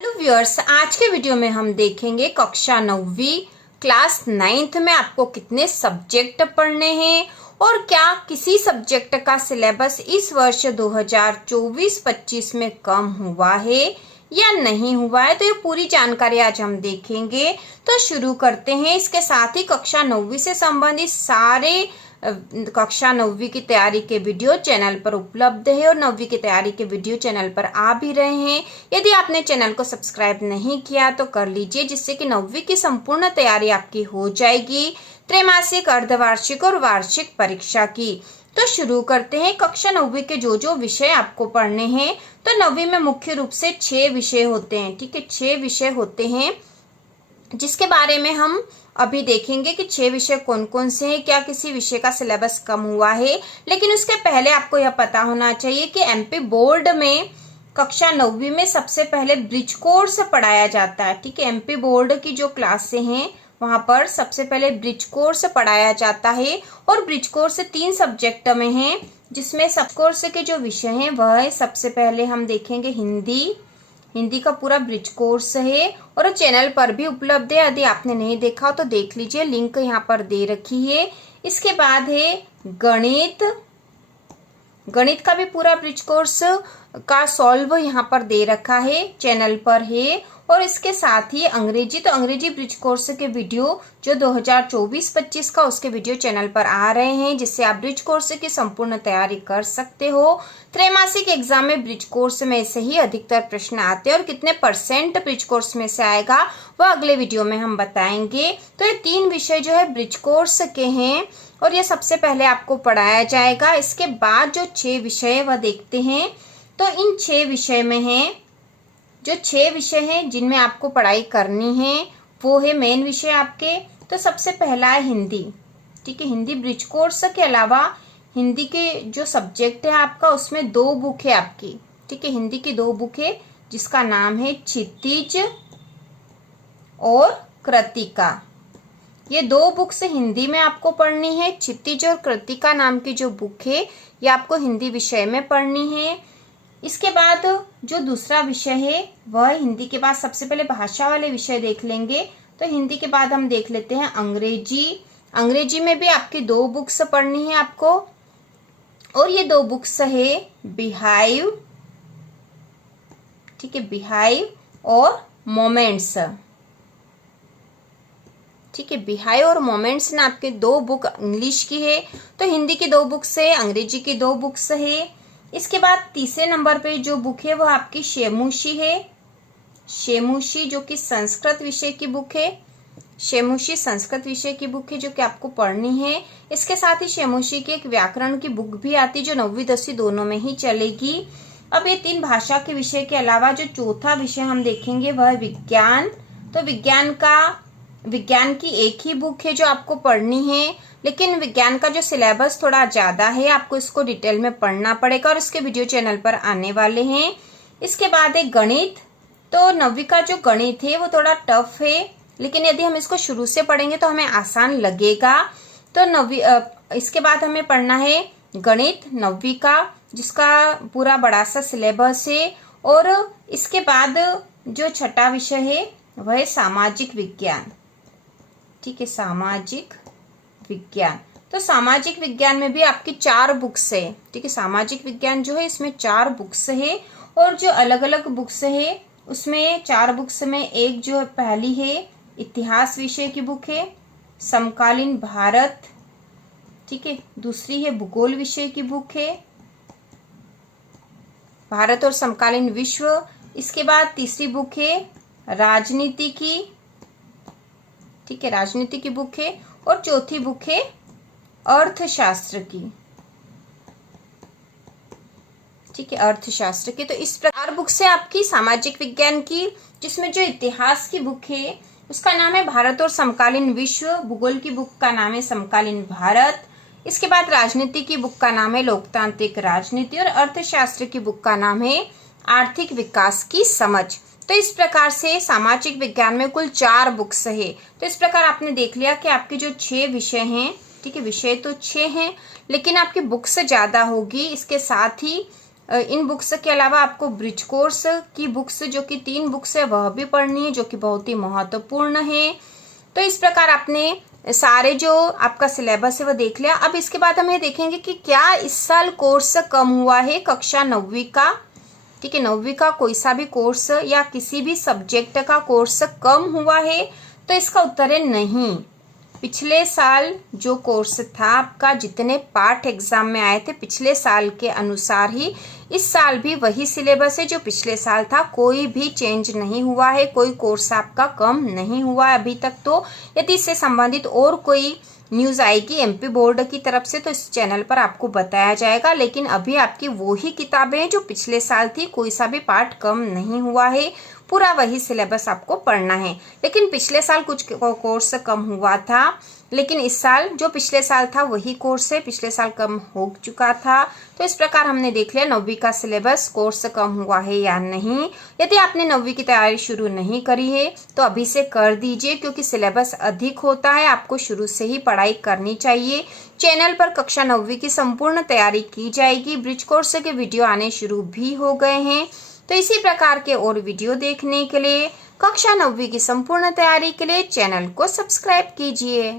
Hello viewers, आज के video में हम देखेंगे कक्षा 9वीं क्लास 9th में आपको कितने सब्जेक्ट पढ़ने हैं और क्या किसी सब्जेक्ट का सिलेबस इस वर्ष 2024-25 में कम हुआ है या नहीं हुआ है। तो ये पूरी जानकारी आज हम देखेंगे। तो शुरू करते हैं। इसके साथ ही कक्षा 9वीं से संबंधित सारे कक्षा 9वीं की तैयारी के वीडियो चैनल पर उपलब्ध है और 9वीं की तैयारी के वीडियो चैनल पर आ भी रहे हैं। यदि आपने चैनल को सब्सक्राइब नहीं किया तो कर लीजिए, जिससे कि 9वीं की संपूर्ण तैयारी आपकी हो जाएगी, त्रैमासिक, अर्धवार्षिक और वार्षिक परीक्षा की। तो शुरू करते हैं। कक्षा 9वीं के जो विषय आपको पढ़ने हैं, तो 9वीं में मुख्य रूप से 6 विषय होते हैं। ठीक है, 6 विषय होते हैं, जिसके बारे में हम अभी देखेंगे कि 6 विषय कौन कौन से हैं, क्या किसी विषय का सिलेबस कम हुआ है। लेकिन उसके पहले आपको यह पता होना चाहिए कि एमपी बोर्ड में कक्षा 9वीं में सबसे पहले ब्रिज कोर्स पढ़ाया जाता है। ठीक है, एमपी बोर्ड की जो क्लासें हैं वहां पर सबसे पहले ब्रिज कोर्स पढ़ाया जाता है और ब्रिज कोर्स 3 सब्जेक्ट में है, जिसमें सब कोर्स के जो विषय हैं वह सबसे पहले हम देखेंगे हिंदी का पूरा ब्रिज कोर्स है और चैनल पर भी उपलब्ध है। यदि आपने नहीं देखा तो देख लीजिए, लिंक यहाँ पर दे रखी है। इसके बाद है गणित का भी पूरा ब्रिज कोर्स का सॉल्व यहाँ पर दे रखा है, चैनल पर है। और इसके साथ ही अंग्रेजी, तो अंग्रेजी ब्रिज कोर्स के वीडियो जो 2024-25 का, उसके वीडियो चैनल पर आ रहे हैं, जिससे आप ब्रिज कोर्स की संपूर्ण तैयारी कर सकते हो। त्रैमासिक एग्जाम में ब्रिज कोर्स में से ही अधिकतर प्रश्न आते हैं और कितने % ब्रिज कोर्स में से आएगा वह अगले वीडियो में हम बताएंगे। तो ये 3 विषय जो है ब्रिज कोर्स के हैं और ये सबसे पहले आपको पढ़ाया जाएगा। इसके बाद जो 6 विषय वह देखते हैं। तो इन 6 विषय में है, जो 6 विषय हैं जिनमें आपको पढ़ाई करनी है वो है मेन विषय आपके। तो सबसे पहला है हिंदी। ठीक है, हिंदी ब्रिज कोर्स के अलावा हिंदी के जो सब्जेक्ट है आपका, उसमें 2 बुक है आपकी। ठीक है, हिंदी की 2 बुक है, जिसका नाम है क्षितिज और कृतिका। ये 2 बुक्स हिंदी में आपको पढ़नी है। क्षितिज और कृतिका नाम की जो बुक है ये आपको हिंदी विषय में पढ़नी है। इसके बाद जो दूसरा विषय है वह हिंदी के बाद सबसे पहले भाषा वाले विषय देख लेंगे। तो हिंदी के बाद हम देख लेते हैं अंग्रेजी। अंग्रेजी में भी आपकी 2 बुक्स पढ़नी है आपको और ये 2 बुक्स है बिहाइव। ठीक है, बिहाइव और मोमेंट्स। ठीक है, बिहाइव और मोमेंट्स ना आपके 2 बुक इंग्लिश की है। तो हिंदी की 2 बुक्स है, अंग्रेजी की 2 बुक्स है। इसके बाद तीसरे नंबर पे जो बुक है वो आपकी शेमुशी है। शेमुशी जो कि संस्कृत विषय की बुक है। शेमुशी संस्कृत विषय की बुक है जो कि आपको पढ़नी है। इसके साथ ही शेमुशी की एक व्याकरण की बुक भी आती है जो 9वीं 10वीं दोनों में ही चलेगी। अब ये 3 भाषा के विषय के अलावा जो चौथा विषय हम देखेंगे वह विज्ञान। तो विज्ञान की एक ही बुक है जो आपको पढ़नी है, लेकिन विज्ञान का जो सिलेबस थोड़ा ज्यादा है, आपको इसको डिटेल में पढ़ना पड़ेगा और इसके वीडियो चैनल पर आने वाले हैं। इसके बाद है गणित। तो 9वीं का जो गणित है वो थोड़ा टफ है, लेकिन यदि हम इसको शुरू से पढ़ेंगे तो हमें आसान लगेगा। तो 9वीं इसके बाद हमें पढ़ना है गणित 9वीं का, जिसका पूरा बड़ा सा सिलेबस है। और इसके बाद जो छठा विषय है वह है सामाजिक विज्ञान। ठीक है, सामाजिक विज्ञान। तो सामाजिक विज्ञान में भी आपकी 4 बुक्स है। ठीक है, सामाजिक विज्ञान जो है इसमें 4 बुक्स है और जो अलग अलग बुक्स है उसमें 4 बुक्स में एक जो पहली है इतिहास विषय की बुक है, समकालीन भारत। ठीक है, दूसरी है भूगोल विषय की बुक है, भारत और समकालीन विश्व। इसके बाद तीसरी बुक है राजनीति की। ठीक है, राजनीति की बुक है और चौथी बुक है अर्थशास्त्र की। ठीक है, अर्थशास्त्र की। तो इस प्रकार बुक्स है आपकी सामाजिक विज्ञान की, जिसमें जो इतिहास की बुक है उसका नाम है भारत और समकालीन विश्व, भूगोल की बुक का नाम है समकालीन भारत। इसके बाद राजनीति की बुक का नाम है लोकतांत्रिक राजनीति और अर्थशास्त्र की बुक का नाम है आर्थिक विकास की समझ। तो इस प्रकार से सामाजिक विज्ञान में कुल 4 बुक्स है। तो इस प्रकार आपने देख लिया कि आपके जो 6 विषय हैं, ठीक है, विषय तो 6 हैं लेकिन आपकी बुक्स ज्यादा होगी। इसके साथ ही इन बुक्स के अलावा आपको ब्रिज कोर्स की बुक्स जो कि 3 बुक्स है वह भी पढ़नी है, जो कि बहुत ही महत्वपूर्ण है। तो इस प्रकार आपने सारे जो आपका सिलेबस है वो देख लिया। अब इसके बाद हम ये देखेंगे कि क्या इस साल कोर्स कम हुआ है कक्षा 9वीं का। ठीक है, 9वीं का कोई सा भी कोर्स या किसी भी सब्जेक्ट का कोर्स कम हुआ है, तो इसका उत्तर है नहीं। पिछले साल जो कोर्स था आपका, जितने पार्ट एग्जाम में आए थे पिछले साल के अनुसार ही इस साल भी वही सिलेबस है जो पिछले साल था, कोई भी चेंज नहीं हुआ है, कोई कोर्स आपका कम नहीं हुआ है अभी तक। तो यदि इससे संबंधित और कोई न्यूज आएगी एमपी बोर्ड की तरफ से तो इस चैनल पर आपको बताया जाएगा, लेकिन अभी आपकी वो ही किताबें हैं जो पिछले साल थी, कोई सा भी पार्ट कम नहीं हुआ है, पूरा वही सिलेबस आपको पढ़ना है। लेकिन पिछले साल कुछ कोर्स कम हुआ था, लेकिन इस साल जो पिछले साल था वही कोर्स है, पिछले साल कम हो चुका था। तो इस प्रकार हमने देख लिया 9वीं का सिलेबस कोर्स कम हुआ है या नहीं। यदि आपने 9वीं की तैयारी शुरू नहीं करी है तो अभी से कर दीजिए, क्योंकि सिलेबस अधिक होता है, आपको शुरू से ही पढ़ाई करनी चाहिए। चैनल पर कक्षा 9वीं की संपूर्ण तैयारी की जाएगी, ब्रिज कोर्स के वीडियो आने शुरू भी हो गए हैं। तो इसी प्रकार के और वीडियो देखने के लिए, कक्षा 9वीं की संपूर्ण तैयारी के लिए चैनल को सब्सक्राइब कीजिए।